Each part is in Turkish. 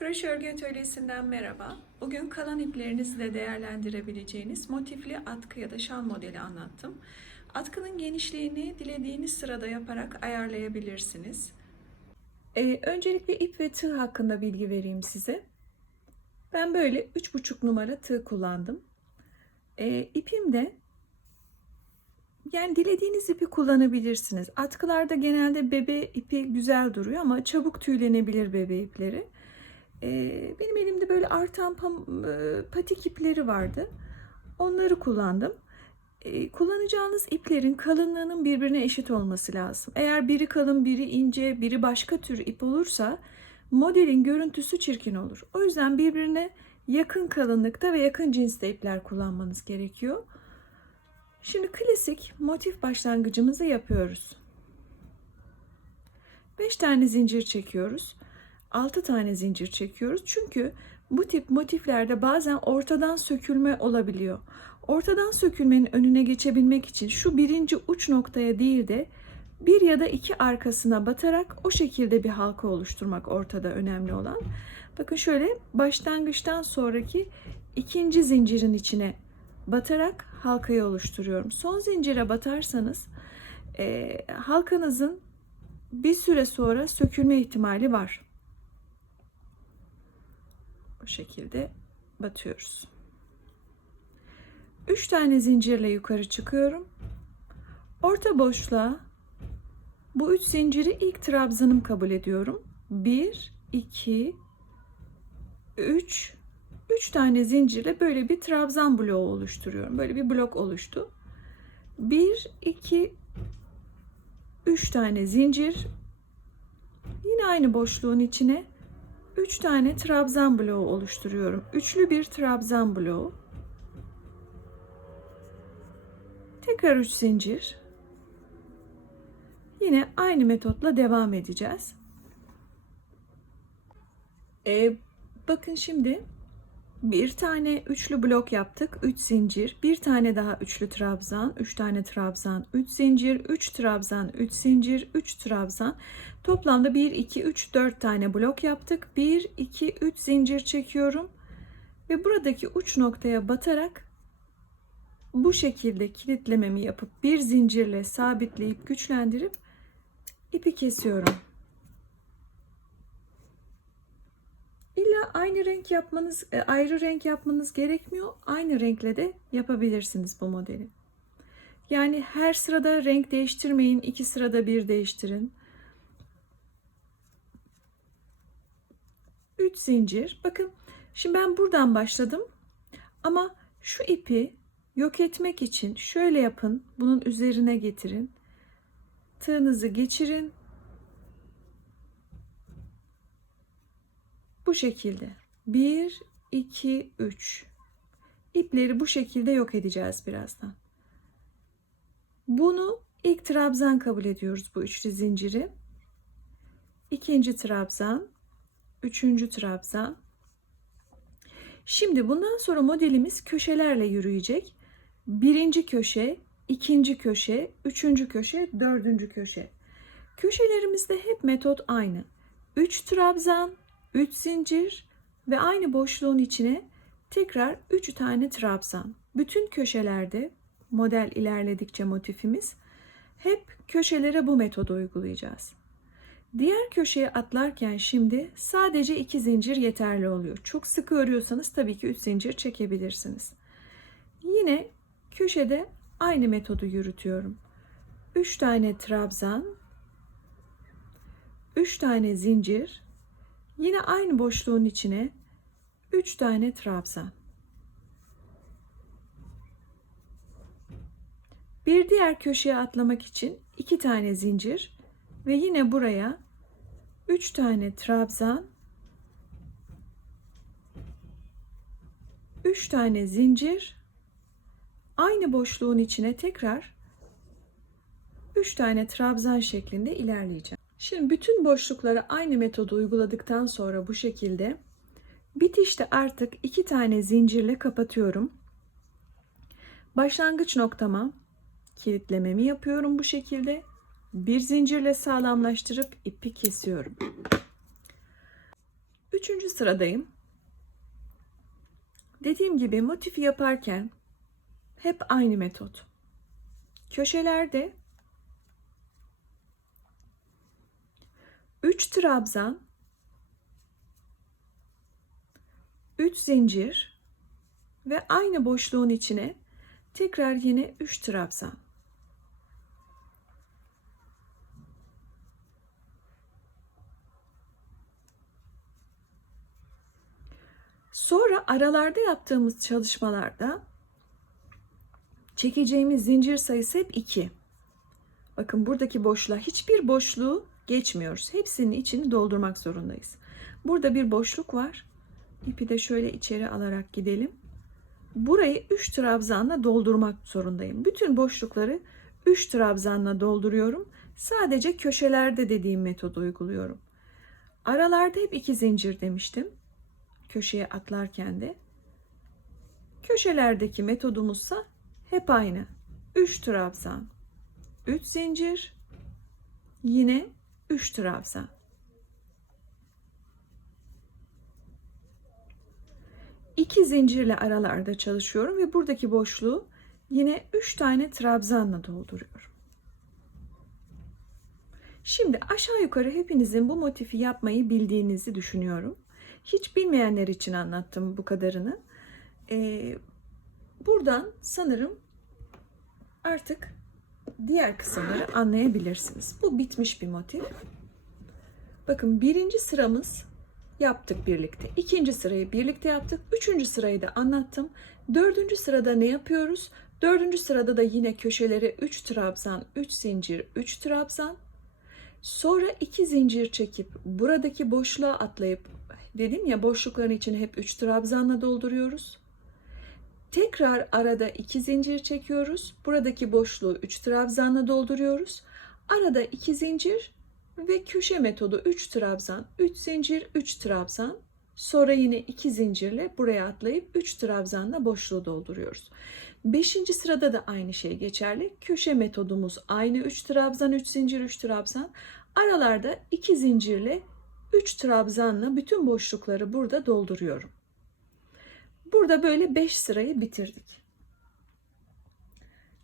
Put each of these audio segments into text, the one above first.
Kroşe Örgü Atölyesi'nden merhaba. Bugün kalan iplerinizle değerlendirebileceğiniz motifli atkı ya da şal modeli anlattım. Atkının genişliğini dilediğiniz sırada yaparak ayarlayabilirsiniz. Ee, öncelikle ip ve tığ hakkında bilgi vereyim size. Ben böyle 3,5 numara tığ kullandım. Ee, ipim de yani dilediğiniz ipi kullanabilirsiniz. Atkılarda genelde bebe ipi güzel duruyor ama çabuk tüylenebilir bebe ipleri. Ee, benim elimde böyle artan e, patik ipleri vardı. Onları kullandım. Ee, kullanacağınız iplerin kalınlığının birbirine eşit olması lazım. Eğer biri kalın, biri ince, biri başka tür ip olursa modelin görüntüsü çirkin olur. O yüzden birbirine yakın kalınlıkta ve yakın cinste ipler kullanmanız gerekiyor. Şimdi klasik motif başlangıcımızı yapıyoruz. 5 tane zincir çekiyoruz. 6 tane zincir çekiyoruz. Çünkü bu tip motiflerde bazen ortadan sökülme olabiliyor. Ortadan sökülmenin önüne geçebilmek için şu birinci uç noktaya değil de bir ya da iki arkasına batarak o şekilde bir halka oluşturmak ortada önemli olan. Bakın şöyle başlangıçtan sonraki ikinci zincirin içine batarak halkayı oluşturuyorum. Son zincire batarsanız e, halkanızın bir süre sonra sökülme ihtimali var. Bu şekilde batıyoruz. 3 tane zincirle yukarı çıkıyorum. Orta boşluğa bu 3 zinciri ilk trabzanım kabul ediyorum. 1 2 3 3 tane zincirle böyle bir trabzan bloğu oluşturuyorum. Böyle bir blok oluştu. 1 2 3 tane zincir. Yine aynı boşluğun içine 3 tane trabzan bloğu oluşturuyorum. Üçlü bir trabzan bloğu. Tekrar 3 zincir. Yine aynı metotla devam edeceğiz. Ee, bakın şimdi bir tane üçlü blok yaptık. 3 zincir. Bir tane daha üçlü trabzan. 3 tane trabzan. 3 zincir. 3 trabzan. 3 zincir. 3 trabzan. Toplamda 1, 2, 3, 4 tane blok yaptık. 1, 2, 3 zincir çekiyorum. Ve buradaki uç noktaya batarak bu şekilde kilitlememi yapıp bir zincirle sabitleyip güçlendirip ipi kesiyorum. İlla aynı renk yapmanız, e, ayrı renk yapmanız gerekmiyor. Aynı renkle de yapabilirsiniz bu modeli. Yani her sırada renk değiştirmeyin. iki sırada bir değiştirin. 3 zincir. Bakın şimdi ben buradan başladım. Ama şu ipi yok etmek için şöyle yapın. Bunun üzerine getirin. Tığınızı geçirin. Bu şekilde. 1 2 3. İpleri bu şekilde yok edeceğiz birazdan. Bunu ilk trabzan kabul ediyoruz bu üçlü zinciri. İkinci trabzan, üçüncü trabzan. Şimdi bundan sonra modelimiz köşelerle yürüyecek. Birinci köşe, ikinci köşe, üçüncü köşe, dördüncü köşe. Köşelerimizde hep metot aynı. 3 trabzan, 3 zincir ve aynı boşluğun içine tekrar 3 tane trabzan. Bütün köşelerde model ilerledikçe motifimiz hep köşelere bu metodu uygulayacağız. Diğer köşeye atlarken şimdi sadece 2 zincir yeterli oluyor. Çok sıkı örüyorsanız tabii ki 3 zincir çekebilirsiniz. Yine köşede aynı metodu yürütüyorum. 3 tane trabzan, 3 tane zincir, yine aynı boşluğun içine 3 tane trabzan. Bir diğer köşeye atlamak için 2 tane zincir ve yine buraya 3 tane trabzan 3 tane zincir aynı boşluğun içine tekrar 3 tane trabzan şeklinde ilerleyeceğim. Şimdi bütün boşluklara aynı metodu uyguladıktan sonra bu şekilde bitişte artık 2 tane zincirle kapatıyorum. Başlangıç noktama kilitlememi yapıyorum bu şekilde. Bir zincirle sağlamlaştırıp ipi kesiyorum. üçüncü sıradayım. Dediğim gibi motifi yaparken hep aynı metot. Köşelerde 3 trabzan 3 zincir ve aynı boşluğun içine tekrar yine 3 trabzan. Sonra aralarda yaptığımız çalışmalarda çekeceğimiz zincir sayısı hep 2. Bakın buradaki boşluğa hiçbir boşluğu geçmiyoruz. Hepsinin içini doldurmak zorundayız. Burada bir boşluk var. İpi de şöyle içeri alarak gidelim. Burayı 3 trabzanla doldurmak zorundayım. Bütün boşlukları 3 trabzanla dolduruyorum. Sadece köşelerde dediğim metodu uyguluyorum. Aralarda hep 2 zincir demiştim. Köşeye atlarken de. Köşelerdeki metodumuzsa hep aynı. 3 trabzan, 3 zincir, yine 3 trabzan. İki zincirle aralarda çalışıyorum ve buradaki boşluğu yine 3 tane trabzanla dolduruyorum. Şimdi aşağı yukarı hepinizin bu motifi yapmayı bildiğinizi düşünüyorum. Hiç bilmeyenler için anlattım bu kadarını. Ee, buradan sanırım artık diğer kısımları anlayabilirsiniz. Bu bitmiş bir motif. Bakın birinci sıramız yaptık birlikte. İkinci sırayı birlikte yaptık. Üçüncü sırayı da anlattım. Dördüncü sırada ne yapıyoruz? Dördüncü sırada da yine köşeleri 3 trabzan, 3 zincir, 3 trabzan. Sonra 2 zincir çekip buradaki boşluğa atlayıp dedim ya boşlukların içini hep 3 trabzanla dolduruyoruz. Tekrar arada 2 zincir çekiyoruz. Buradaki boşluğu 3 trabzanla dolduruyoruz. Arada 2 zincir ve köşe metodu 3 trabzan, 3 zincir, 3 trabzan. Sonra yine 2 zincirle buraya atlayıp 3 trabzanla boşluğu dolduruyoruz. 5. sırada da aynı şey geçerli. Köşe metodumuz aynı 3 trabzan, 3 zincir, 3 trabzan. Aralarda 2 zincirle 3 trabzanla bütün boşlukları burada dolduruyorum. Burada böyle 5 sırayı bitirdik.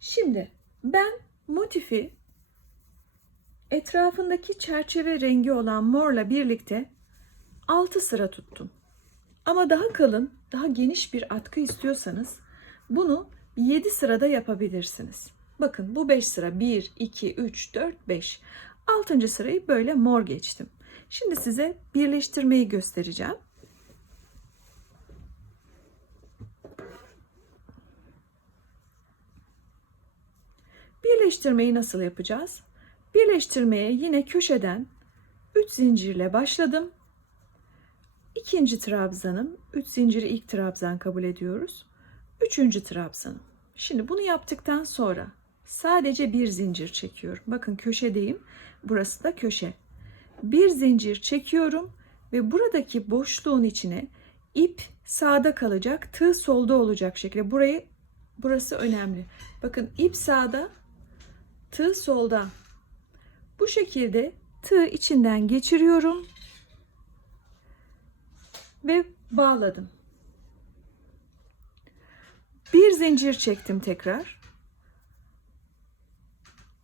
Şimdi ben motifi etrafındaki çerçeve rengi olan morla birlikte 6 sıra tuttum. Ama daha kalın, daha geniş bir atkı istiyorsanız bunu 7 sırada yapabilirsiniz. Bakın bu 5 sıra 1, 2, 3, 4, 5. 6. sırayı böyle mor geçtim. Şimdi size birleştirmeyi göstereceğim. Birleştirmeyi nasıl yapacağız? Birleştirmeye yine köşeden 3 zincirle başladım. İkinci trabzanım, 3 zinciri ilk trabzan kabul ediyoruz. Üçüncü trabzanım. Şimdi bunu yaptıktan sonra sadece bir zincir çekiyorum. Bakın köşedeyim. Burası da köşe. Bir zincir çekiyorum ve buradaki boşluğun içine ip sağda kalacak, tığ solda olacak şekilde. Burayı burası önemli. Bakın ip sağda, tığ solda. Bu şekilde tığ içinden geçiriyorum ve bağladım. Bir zincir çektim tekrar.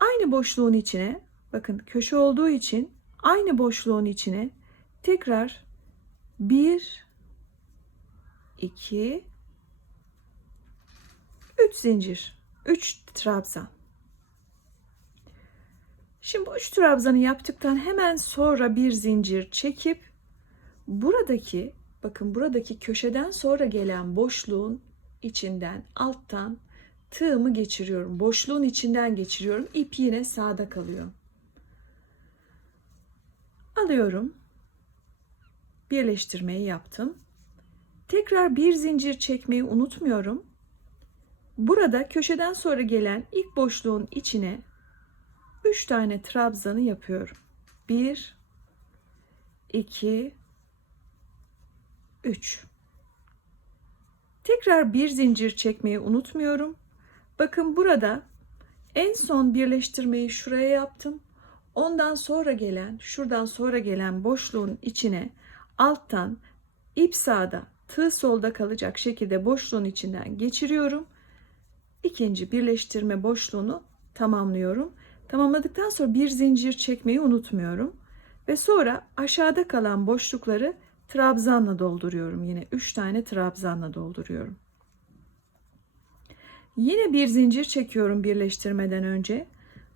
Aynı boşluğun içine, bakın köşe olduğu için aynı boşluğun içine tekrar bir, iki, üç zincir, üç trabzan. Şimdi bu üç trabzanı yaptıktan hemen sonra bir zincir çekip buradaki bakın buradaki köşeden sonra gelen boşluğun içinden alttan tığımı geçiriyorum. Boşluğun içinden geçiriyorum. İp yine sağda kalıyor. Alıyorum. Birleştirmeyi yaptım. Tekrar bir zincir çekmeyi unutmuyorum. Burada köşeden sonra gelen ilk boşluğun içine 3 tane trabzanı yapıyorum. 1 2 3 Tekrar bir zincir çekmeyi unutmuyorum. Bakın burada en son birleştirmeyi şuraya yaptım. Ondan sonra gelen, şuradan sonra gelen boşluğun içine alttan ip sağda, tığ solda kalacak şekilde boşluğun içinden geçiriyorum. İkinci birleştirme boşluğunu tamamlıyorum. Tamamladıktan sonra bir zincir çekmeyi unutmuyorum. Ve sonra aşağıda kalan boşlukları trabzanla dolduruyorum. Yine 3 tane trabzanla dolduruyorum. Yine bir zincir çekiyorum birleştirmeden önce.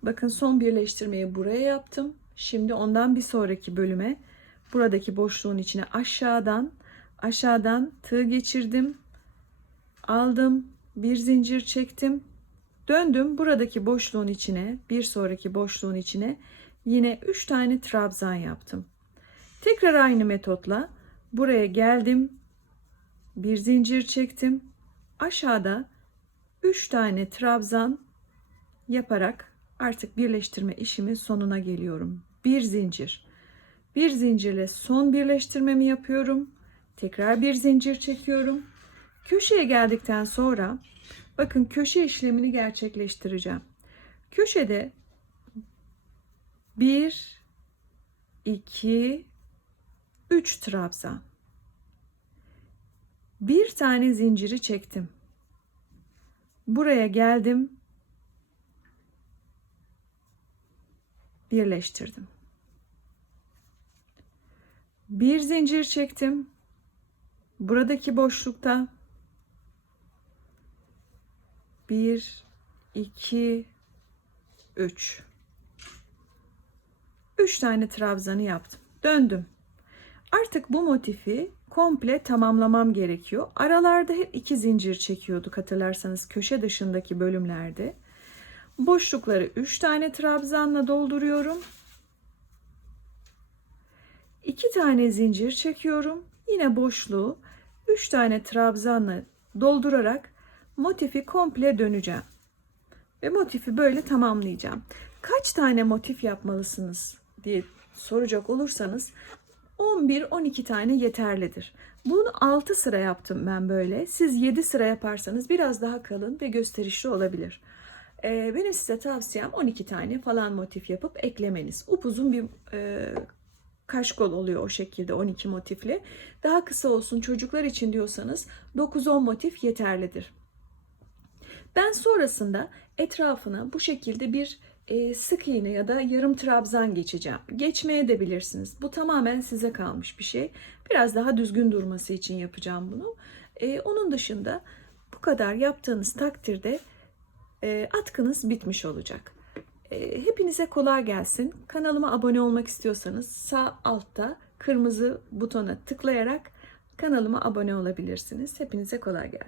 Bakın son birleştirmeyi buraya yaptım. Şimdi ondan bir sonraki bölüme buradaki boşluğun içine aşağıdan aşağıdan tığ geçirdim. Aldım. Bir zincir çektim. Döndüm buradaki boşluğun içine, bir sonraki boşluğun içine yine 3 tane trabzan yaptım. Tekrar aynı metotla buraya geldim. Bir zincir çektim. Aşağıda 3 tane trabzan yaparak artık birleştirme işimin sonuna geliyorum. Bir zincir. Bir zincirle son birleştirmemi yapıyorum. Tekrar bir zincir çekiyorum. Köşeye geldikten sonra bakın köşe işlemini gerçekleştireceğim. Köşede 1 2 3 trabzan. Bir tane zinciri çektim. Buraya geldim. Birleştirdim. Bir zincir çektim. Buradaki boşlukta 1 2 3 3 tane trabzanı yaptım. Döndüm. Artık bu motifi komple tamamlamam gerekiyor. Aralarda hep iki zincir çekiyorduk hatırlarsanız köşe dışındaki bölümlerde. Boşlukları 3 tane trabzanla dolduruyorum. 2 tane zincir çekiyorum. Yine boşluğu 3 tane trabzanla doldurarak motifi komple döneceğim. Ve motifi böyle tamamlayacağım. Kaç tane motif yapmalısınız diye soracak olursanız 11-12 tane yeterlidir. Bunu 6 sıra yaptım ben böyle. Siz 7 sıra yaparsanız biraz daha kalın ve gösterişli olabilir. Ee, benim size tavsiyem 12 tane falan motif yapıp eklemeniz. Upuzun bir e, kaşkol oluyor o şekilde 12 motifli. Daha kısa olsun çocuklar için diyorsanız 9-10 motif yeterlidir. Ben sonrasında etrafına bu şekilde bir e, sık iğne ya da yarım trabzan geçeceğim. Geçmeye de bilirsiniz. Bu tamamen size kalmış bir şey. Biraz daha düzgün durması için yapacağım bunu. E, onun dışında bu kadar yaptığınız takdirde e, atkınız bitmiş olacak. E, hepinize kolay gelsin. Kanalıma abone olmak istiyorsanız sağ altta kırmızı butona tıklayarak kanalıma abone olabilirsiniz. Hepinize kolay gelsin.